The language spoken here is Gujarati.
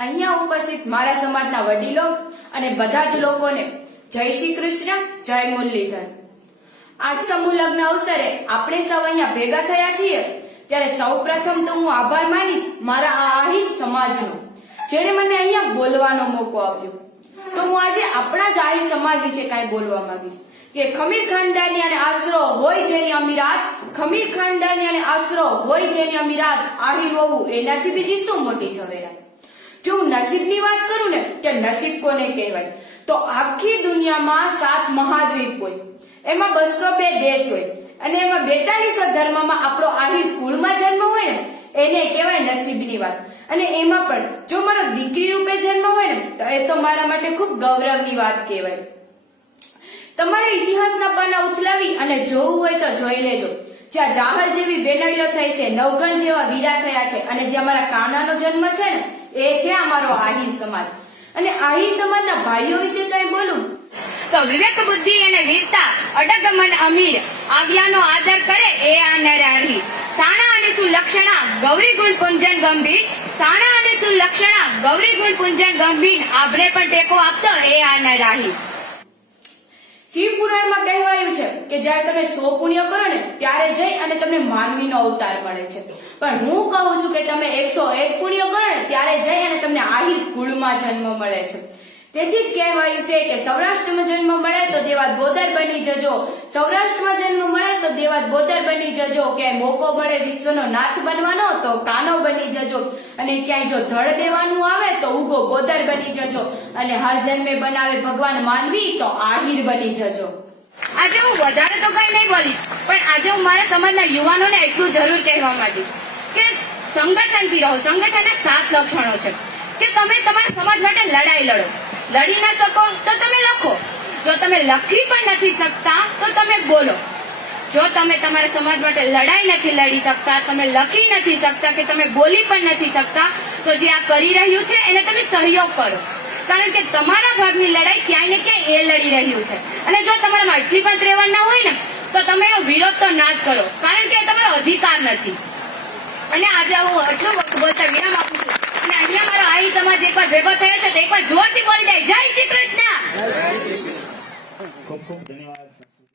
અહીંયા ઉપસ્થિત મારા સમાજના વડીલો અને બધા જ લોકોને જય શ્રી કૃષ્ણ, જય મુરલીધર। આજ સમૂહ લગ્ન અવસરે આપણે સૌ અહીંયા ભેગા થયા છીએ ત્યારે સૌપ્રથમ તો હું આભાર માનીશ મારા આ આહિર સમાજનો, જેણે મને અહીંયા બોલવાનો મોકો આપ્યો। તો હું આજે આપણા જ આહિર સમાજ વિશે કાંઈ બોલવા માંગીશ કે ખમીર ખાનદાની અને આશરો હોય જેની અમીરાત, ખમીર ખાનદાની અને આશરો હોય જેની અમીરાત, આહિર હોવું એનાથી બીજી શું મોટી ઝવેરાત। જો હું નસીબની વાત કરું ને કે નસીબ કોને કહેવાય, તો આખી દુનિયામાં 7 મહાદ્વીપ હોય, એમાં 202 દેશ હોય અને એમાં 42 ધર્મમાં આપણો આહિર કુળમાં જન્મ હોય ને એને કહેવાય નસીબની વાત। અને એમાં પણ જો મારો દીકરી રૂપે જન્મ હોય ને તો એ તો મારા માટે ખૂબ ગૌરવની વાત કહેવાય। તમારે ઇતિહાસના પાના ઉથલાવી અને જોવું હોય તો જોઈ લેજો, જ્યાં જાહર જેવી બેનડીઓ થઈ છે, નવગણ જેવા વીરા થયા છે અને જે અમારા કાનાનો જન્મ છે ને એ છે અમારો આહિર સમાજ। અને આહિર સમાજના ભાઈઓ વિશે કઈ બોલું તો વિવેક બુદ્ધિ અને વીરતા, અડગ મન અમીર, આજ્ઞાનો આદર કરે એ આ નરહરી, સાણા અને સુલક્ષણા, ગૌરી ગુણ પુંજન ગંભીર, સાણા અને સુલક્ષણા, ગૌરી ગુણ પુંજન ગંભીર, આભને પણ ટેકો આપતો એ આ નરાહી। શિવ પુરાણમાં કહેવાયું છે કે જ્યારે તમે 100 પુણ્ય કરો ને ત્યારે જઈ અને તમને માનવીનો અવતાર મળે છે, પણ હું કહું છું કે તમે 101 પુણ્ય કરો ને ત્યારે જઈ અને તમને આહિર કુળમાં જન્મ મળે છે। તેથી જ કહેવાયું છે કે સૌરાષ્ટ્રમાં જન્મ મળે તો દેવાત બોદર બની જજો, સૌરાષ્ટ્રમાં જન્મ મળે તો દેવાત બોદર બની જજો, કે મોકો મળે વિશ્વનો નાથ બનવાનો તો કાનો બની જજો, અને ક્યાંય જો ધડ દેવાનું આવે તો ઉગો બોદર બની જજો, અને હર જન્મે બનાવે ભગવાન માનવી તો આહિર બની જજો। આજે હું વધારે તો કઈ નહીં બોલીશ, પણ આજે હું મારા સમાજના યુવાનોને એટલું જરૂર કહેવા માંગીશ કે સંગઠનથી રહો। સંગઠનના 7 લક્ષણો છે કે તમે તમારા સમાજ માટે લડાઈ લડો, લડી ના શકો તો તમે લખો, જો તમે લખી પણ નથી શકતા તો તમે બોલો, જો તમે તમારા સમાજ માટે લડાઈ નથી લડી શકતા, તમે લખી નથી શકતા કે તમે બોલી પણ નથી શકતા, તો જે આ કરી રહ્યું છે એને તમે સહયોગ કરો, કારણ કે તમારા ભાગની લડાઈ ક્યાંય ને ક્યાંય એ લડી રહ્યું છે। અને જો તમારામાં આટલી પણ ત્રેવડ ના હોય ને તો તમે એનો વિરોધ તો ના જ કરો, કારણ કે તમારો અધિકાર નથી। અને આજે હું આટલું બોલતા વિરામ આપું છું અને અહીંયા મારો આહિર સમાજ એકવાર ભેગો થયો છે તો એકવાર જોરથી બોલી જાય જય શ્રી કૃષ્ણ।